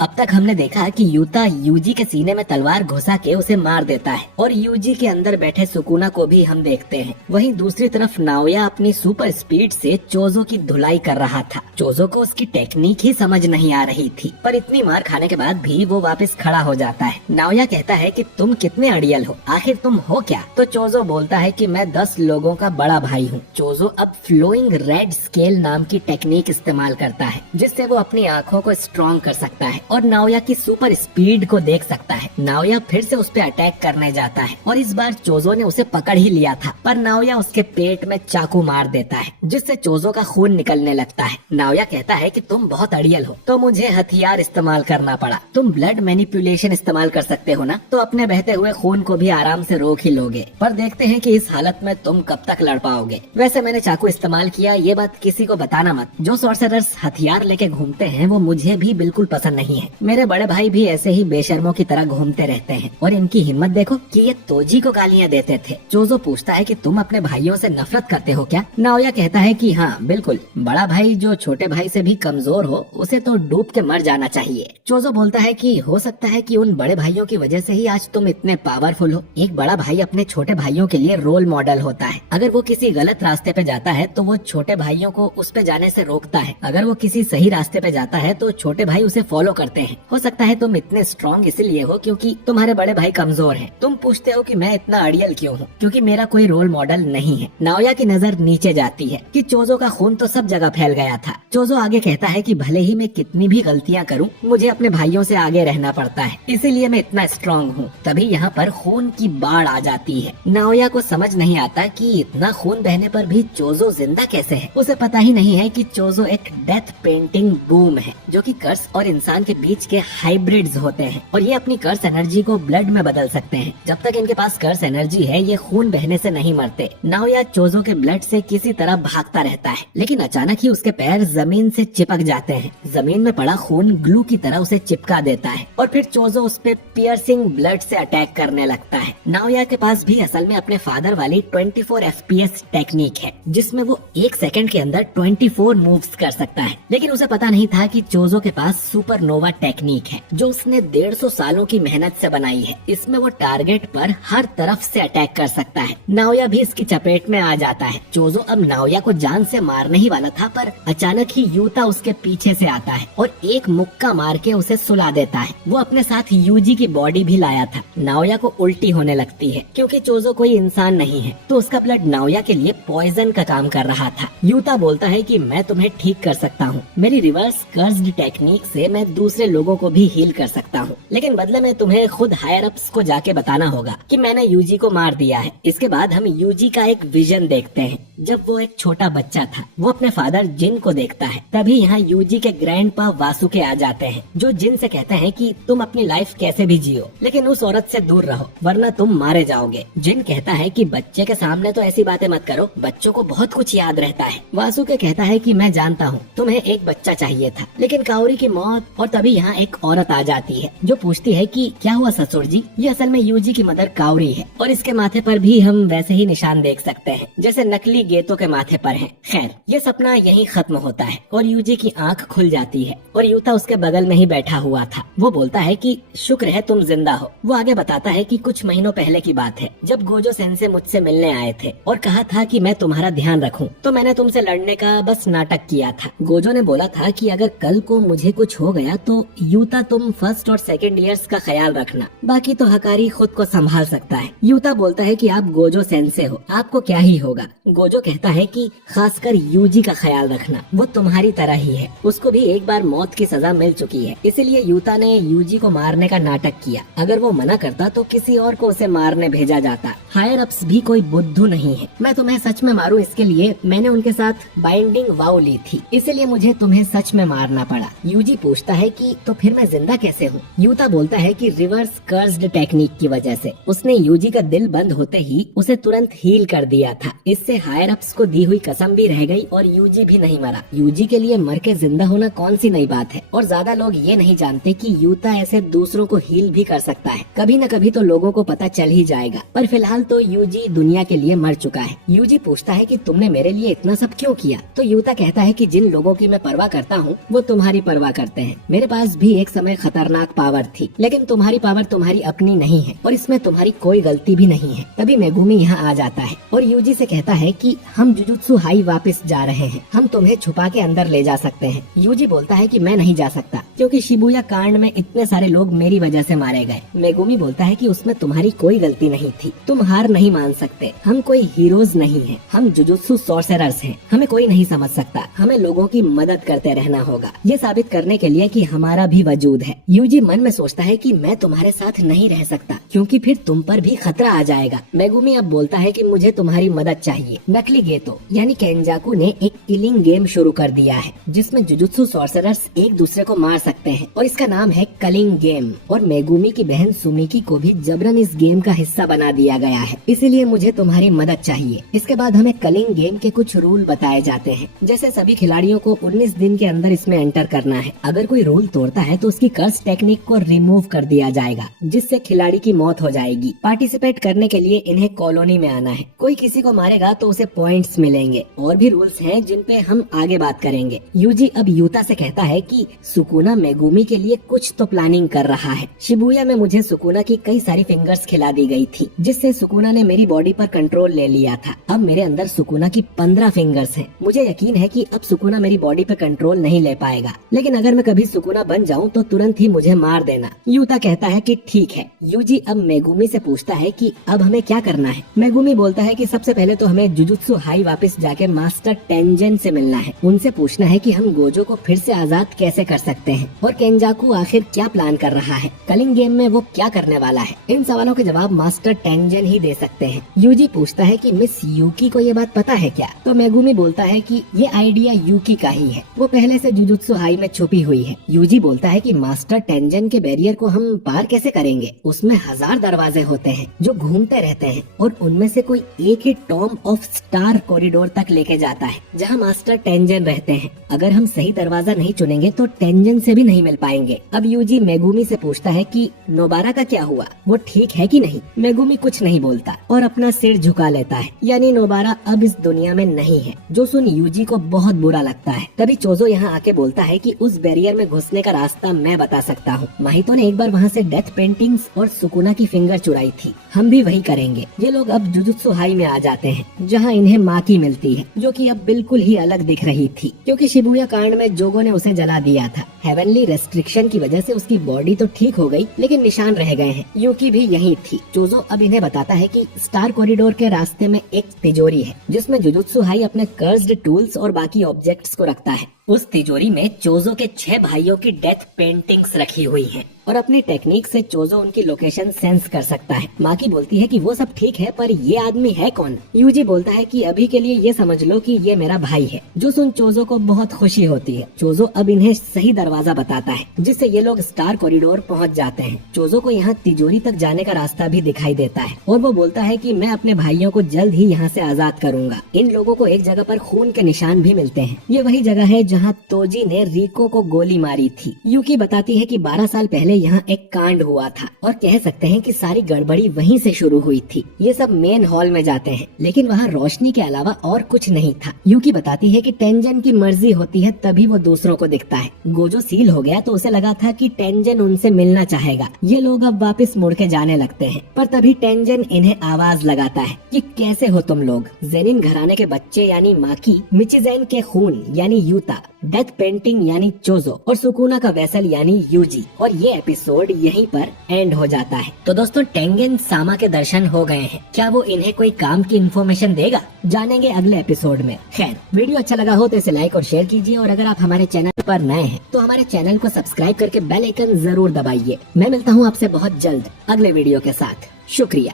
अब तक हमने देखा कि यूता यूजी के सीने में तलवार घुसा के उसे मार देता है और यूजी के अंदर बैठे सुकुना को भी हम देखते हैं। वहीं दूसरी तरफ नाओया अपनी सुपर स्पीड से चोजो की धुलाई कर रहा था। चोजो को उसकी टेक्निक ही समझ नहीं आ रही थी, पर इतनी मार खाने के बाद भी वो वापस खड़ा हो जाता है। नाओया कहता है कि तुम कितने अड़ियल हो, आखिर तुम हो क्या? तो चोजो बोलता है कि मैं 10 लोगों का बड़ा भाई हूँ। चोजो अब फ्लोइंग रेड स्केल नाम की टेक्निक इस्तेमाल करता है, जिससे वो अपनी आंखों को स्ट्रॉन्ग कर सकता है और नाओया की सुपर स्पीड को देख सकता है। नाओया फिर से उस पर अटैक करने जाता है और इस बार चोजो ने उसे पकड़ ही लिया था, पर नाओया उसके पेट में चाकू मार देता है, जिससे चोजो का खून निकलने लगता है। नाओया कहता है कि तुम बहुत अड़ियल हो, तो मुझे हथियार इस्तेमाल करना पड़ा। तुम ब्लड मैनिपुलेशन इस्तेमाल कर सकते हो ना, तो अपने बहते हुए खून को भी आराम से रोक ही लोगे, पर देखते हैं कि इस हालत में तुम कब तक लड़ पाओगे। वैसे मैंने चाकू इस्तेमाल किया, ये बात किसी को बताना मत। जो सॉर्सरर्स हथियार लेके घूमते हैं वो मुझे भी बिल्कुल पसंद नहीं है। मेरे बड़े भाई भी ऐसे ही बेशर्मों की तरह घूमते रहते हैं और इनकी हिम्मत देखो कि ये तोजी को गालियाँ देते थे। चोजो पूछता है कि तुम अपने भाइयों से नफरत करते हो क्या? नाओया कहता है कि हाँ बिल्कुल, बड़ा भाई जो छोटे भाई से भी कमजोर हो उसे तो डूब के मर जाना चाहिए। चोजो बोलता है कि हो सकता है कि उन बड़े भाइयों की वजह से ही आज तुम इतने पावरफुल हो। एक बड़ा भाई अपने छोटे भाइयों के लिए रोल मॉडल होता है। अगर वो किसी गलत रास्ते पे जाता है तो वो छोटे भाइयों को उस पे जाने से रोकता है। अगर वो किसी सही रास्ते पे जाता है तो छोटे भाई उसे फॉलो करते हैं। हो सकता है तुम इतने स्ट्रॉन्ग इसलिए हो क्योंकि तुम्हारे बड़े भाई कमजोर हैं। तुम पूछते हो कि मैं इतना अड़ियल क्यों हूँ? क्योंकि मेरा कोई रोल मॉडल नहीं है। नाओया की नजर नीचे जाती है कि चोजो का खून तो सब जगह फैल गया था। चोजो आगे कहता है कि भले ही मैं कितनी भी गलतियाँ करूँ, मुझे अपने भाइयों से आगे रहना पड़ता है, इसीलिए मैं इतना स्ट्रॉन्ग हूँ। तभी यहाँ पर खून की बाढ़ आ जाती है। नाओया को समझ नहीं आता कि इतना खून बहने पर भी चोजो जिंदा कैसे है। उसे पता ही नहीं है कि चोजो एक डेथ पेंटिंग बूम है, जो कि कर्स और इंसान के बीच के हाइब्रिड्स होते हैं और ये अपनी कर्स एनर्जी को ब्लड में बदल सकते हैं। जब तक इनके पास कर्स एनर्जी है ये खून बहने से नहीं मरते। नाओया चोजो के ब्लड से किसी तरह भागता रहता है, लेकिन अचानक ही उसके पैर जमीन से चिपक जाते हैं। जमीन में पड़ा खून ग्लू की तरह उसे चिपका देता है और फिर चोजो उस पे पियर्सिंग ब्लड से अटैक करने लगता है। नाओया के पास भी असल में अपने फादर वाली 24 FPS टेक्निक है, जिसमें वो 1 सेकंड के अंदर 24 मूव्स कर सकता है। लेकिन उसे पता नहीं था कि चोजो के पास सुपरनोवा टेक्निक है, जो उसने 150 सालों की मेहनत से बनाई है। इसमें वो टारगेट पर हर तरफ से अटैक कर सकता है। नाओया भी इसकी चपेट में आ जाता है। चोजो अब नाओया को जान से मारने ही वाला था, पर अचानक ही यूता उसके पीछे से आता है और एक मुक्का मार के उसे सुला देता है। वो अपने साथ यूजी की बॉडी भी लाया था। नाओया को उल्टी होने लगती है क्योंकि चोजो कोई इंसान नहीं है, तो उसका ब्लड नाओया के लिए पॉइजन का काम कर रहा था। यूता बोलता है कि मैं तुम्हें ठीक कर सकता हूँ, मेरी रिवर्स कर्स्ड टेक्निक से मैं दूसरे लोगों को भी हील कर सकता हूँ, लेकिन बदले में तुम्हें खुद हायर अप्स को जाके बताना होगा कि मैंने यूजी को मार दिया है। इसके बाद हम यूजी का एक विजन देखते हैं जब वो एक छोटा बच्चा था। वो अपने फादर जिन को देखता है। तभी यहाँ यूजी के ग्रैंडपा वासुके आ जाते हैं, जो जिन से कहते हैं कि तुम अपनी लाइफ कैसे भी जियो, लेकिन उस औरत से दूर रहो वरना तुम मारे जाओगे। जिन कहता है कि बच्चे के सामने तो ऐसी बातें मत करो, बच्चों को बहुत कुछ याद रहता है। वासुके कहता है कि मैं जानता हूँ तुम्हें एक बच्चा चाहिए था, लेकिन काओरी की मौत। और तभी यहाँ एक औरत आ जाती है जो पूछती है कि क्या हुआ ससुर जी? ये असल में यूजी की मदर काओरी है और इसके माथे पर भी हम वैसे ही निशान देख सकते हैं जैसे नकली गेतों के माथे पर हैं। खैर, ये सपना यहीं खत्म होता है और यूजी की आंख खुल जाती है और यूता उसके बगल में ही बैठा हुआ था। वो बोलता है कि शुक्र है तुम जिंदा हो। वो आगे बताता है कि कुछ महीनों पहले की बात है, जब गोजो सेंसे मुझसे मिलने आए थे और कहा था कि मैं तुम्हारा ध्यान रखूं, तो मैंने तुमसे लड़ने का बस नाटक किया था। गोजो ने बोला था कि अगर कल को मुझे कुछ हो गया तो यूता तुम फर्स्ट और सेकंड ईयर्स का ख्याल रखना, बाकी तो हकारी खुद को संभाल सकता है। यूता बोलता है कि आप गोजो सेंसे हो, आपको क्या ही होगा। गोजो कहता है कि खासकर यूजी का ख्याल रखना, वो तुम्हारी तरह ही है, उसको भी एक बार मौत की सजा मिल चुकी है, इसीलिए यूता ने यूजी को मारने का नाटक किया। अगर वो मना करता तो किसी और को उसे मारने भेजा जाता। हायर अप्स भी कोई बुद्धू नहीं है। मैं तुम्हें सच में मारूं इसके लिए मैंने उनके साथ बाइंडिंग वाव ली थी, इसीलिए मुझे तुम्हें सच में मारना पड़ा। यूजी पूछता है कि तो फिर मैं जिंदा कैसे हूँ? यूता बोलता है कि रिवर्स कर्स्ड टेक्निक की वजह से। उसने यूजी का दिल बंद होते ही उसे तुरंत हील कर दिया था। इससे हायर हायर अप्स को दी हुई कसम भी रह गई और यूजी भी नहीं मरा। यूजी के लिए मर के जिंदा होना कौन सी नई बात है। और ज्यादा लोग ये नहीं जानते कि यूता ऐसे दूसरों को हील भी कर सकता है। कभी न कभी तो लोगों को पता चल ही जाएगा, पर फिलहाल तो यूजी दुनिया के लिए मर चुका है। यूजी पूछता है कि तुमने मेरे लिए इतना सब क्यों किया? तो यूता कहता है कि जिन लोगों की मैं परवाह करता हूँ वो तुम्हारी परवाह करते हैं। मेरे पास भी एक समय खतरनाक पावर थी, लेकिन तुम्हारी पावर तुम्हारी अपनी नहीं है और इसमें तुम्हारी कोई गलती भी नहीं है। तभी मेगुमी यहाँ आ जाता है और यूजी से कहता है कि हम जुजुत्सु हाई वापस जा रहे हैं, हम तुम्हें छुपा के अंदर ले जा सकते हैं। यूजी बोलता है कि मैं नहीं जा सकता क्योंकि शिबुया कांड में इतने सारे लोग मेरी वजह से मारे गए। मेगुमी बोलता है कि उसमें तुम्हारी कोई गलती नहीं थी, तुम हार नहीं मान सकते। हम कोई हीरोज नहीं हैं, हम जुजुत्सु सॉर्सरर्स हैं। हमें कोई नहीं समझ सकता, हमें लोगों की मदद करते रहना होगा, ये साबित करने के लिए कि हमारा भी वजूद है। यूजी मन में सोचता है कि मैं तुम्हारे साथ नहीं रह सकता क्योंकि फिर तुम पर भी खतरा आ जाएगा। मेगुमी अब बोलता है कि मुझे तुम्हारी मदद चाहिए। नकली गेतो यानी केंजाकू ने एक किलिंग गेम शुरू कर दिया है जिसमें जुजुत्सु सॉर्सरर्स एक दूसरे को मार सकते हैं और इसका नाम है कलिंग गेम। और मेगुमी की बहन सुमिकी को भी जबरन इस गेम का हिस्सा बना दिया गया है, इसीलिए मुझे तुम्हारी मदद चाहिए। इसके बाद हमें कलिंग गेम के कुछ रूल बताए जाते हैं, जैसे सभी खिलाड़ियों को 19 दिन के अंदर इसमें एंटर करना है। अगर कोई रूल तोड़ता है तो उसकी कर्स टेक्निक को रिमूव कर दिया जाएगा जिससे खिलाड़ी की मौत हो जाएगी। पार्टिसिपेट करने के लिए इन्हें कॉलोनी में आना है। कोई किसी को मारेगा तो उसे पॉइंट्स मिलेंगे। और भी रूल्स हैं जिन पे हम आगे बात करेंगे। यूजी अब यूता से कहता है कि सुकुना मेगुमी के लिए कुछ तो प्लानिंग कर रहा है। शिबुया में मुझे सुकुना की कई सारी फिंगर्स खिला दी गई थी जिससे सुकुना ने मेरी बॉडी पर कंट्रोल ले लिया था। अब मेरे अंदर सुकुना की 15 फिंगर्स हैं। मुझे यकीन है कि अब सुकुना मेरी बॉडी पर कंट्रोल नहीं ले पाएगा, लेकिन अगर मैं कभी सुकुना बन जाऊं तो तुरंत ही मुझे मार देना। यूता कहता है कि ठीक है। यूजी अब मेगुमी से पूछता है कि अब हमें क्या करना है। मेगुमी बोलता है कि सबसे पहले तो हमें जुजुत्सु हाई वापस जाके मास्टर टेंजन से मिलना है। उनसे पूछना है कि हम गोजो को फिर से आजाद कैसे कर सकते हैं और केंजाकू आखिर क्या प्लान कर रहा है, कलिंग गेम में वो क्या करने वाला है। इन सवालों के जवाब मास्टर टेंजन ही दे सकते हैं। यूजी पूछता है कि मिस यूकी को ये बात पता है क्या? तो मेगुमी बोलता है कि ये आइडिया यूकी का ही है, वो पहले से जुजुत्सु हाई में छुपी हुई है। यूजी बोलता है कि मास्टर टेंजन के बैरियर को हम पार कैसे करेंगे? उसमें 1000 दरवाजे होते हैं जो घूमते रहते हैं और उनमें से कोई एक ही टॉम ऑफ स्टार कॉरिडोर तक लेके जाता है जहाँ मास्टर टेंजन रहते हैं। अगर हम सही दरवाजा नहीं चुनेंगे तो टेंजन से भी नहीं मिल पाएंगे। अब यूजी मेगुमी से पूछता है कि नोबारा का क्या हुआ, वो ठीक है कि नहीं? मेगुमी कुछ नहीं बोलता और अपना सिर झुका लेता है, यानी नोबारा अब इस दुनिया में नहीं है, जो सुन यूजी को बहुत बुरा लगता है। तभी चोजो यहाँ आके बोलता है कि उस बैरियर में घुसने का रास्ता मैं बता सकता हूँ। माहितो ने एक बार वहाँ से डेथ पेंटिंग्स और सुकुना की फिंगर चुराई थी, हम भी वही करेंगे। ये लोग अब जुजुत्सु हाई में आ जाते हैं जहाँ इन्हें माकी मिलती है, जो कि अब बिल्कुल ही अलग दिख रही थी क्योंकि शिबुया कांड में जोगो ने उसे जला दिया था। हेवनली रेस्ट्रिक्शन की वजह से उसकी बॉडी तो ठीक हो गई, लेकिन निशान रह गए हैं। यूकी भी यही थी। चोजो अब इन्हें बताता है कि स्टार कॉरिडोर के रास्ते में एक तिजोरी है जिसमें जुजुत्सु हाई अपने कर्स्ड टूल्स और बाकी ऑब्जेक्ट्स को रखता है। उस तिजोरी में चोजो के 6 भाइयों की डेथ पेंटिंग्स रखी हुई हैं और अपनी टेक्निक से चोजो उनकी लोकेशन सेंस कर सकता है। माकी बोलती है कि वो सब ठीक है, पर ये आदमी है कौन? यूजी बोलता है कि अभी के लिए ये समझ लो कि ये मेरा भाई है। जो सुन चोजो को बहुत खुशी होती है। चोजो अब इन्हें सही दरवाजा बताता है जिससे ये लोग स्टार कॉरिडोर पहुंच जाते हैं। चोजो को यहाँ तिजोरी तक जाने का रास्ता भी दिखाई देता है और वो बोलता है कि मैं अपने भाइयों को जल्द ही यहाँ से आजाद करूंगा। इन लोगों को एक जगह पर खून के निशान भी मिलते हैं। ये वही जगह है जहाँ तोजी ने रिको को गोली मारी थी। यूकी बताती है कि 12 साल पहले यहाँ एक कांड हुआ था और कह सकते हैं कि सारी गड़बड़ी वहीं से शुरू हुई थी। ये सब मेन हॉल में जाते हैं, लेकिन वहाँ रोशनी के अलावा और कुछ नहीं था। यूकी बताती है कि टेंजन की मर्जी होती है तभी वो दूसरों को दिखता है। गोजो सील हो गया तो उसे लगा था कि टेंजन उनसे मिलना चाहेगा। ये लोग अब वापस मुड़ के जाने लगते हैं, पर तभी टेंजन इन्हें आवाज लगाता है कि कैसे हो तुम लोग? जेनिन घराने के बच्चे यानी माकी, मिचिजेन के खून यानी यूता, डेथ पेंटिंग यानी चोजो और सुकुना का वेसल यानी यूजी। और ये एपिसोड यहीं पर एंड हो जाता है। तो दोस्तों, टेंगेन सामा के दर्शन हो गए हैं। क्या वो इन्हें कोई काम की इन्फॉर्मेशन देगा? जानेंगे अगले एपिसोड में। खैर, वीडियो अच्छा लगा हो तो इसे लाइक और शेयर कीजिए और अगर आप हमारे चैनल पर नए हैं तो हमारे चैनल को सब्सक्राइब करके बेल आइकन जरूर दबाइए। मैं मिलता हूँ आपसे बहुत जल्द अगले वीडियो के साथ। शुक्रिया।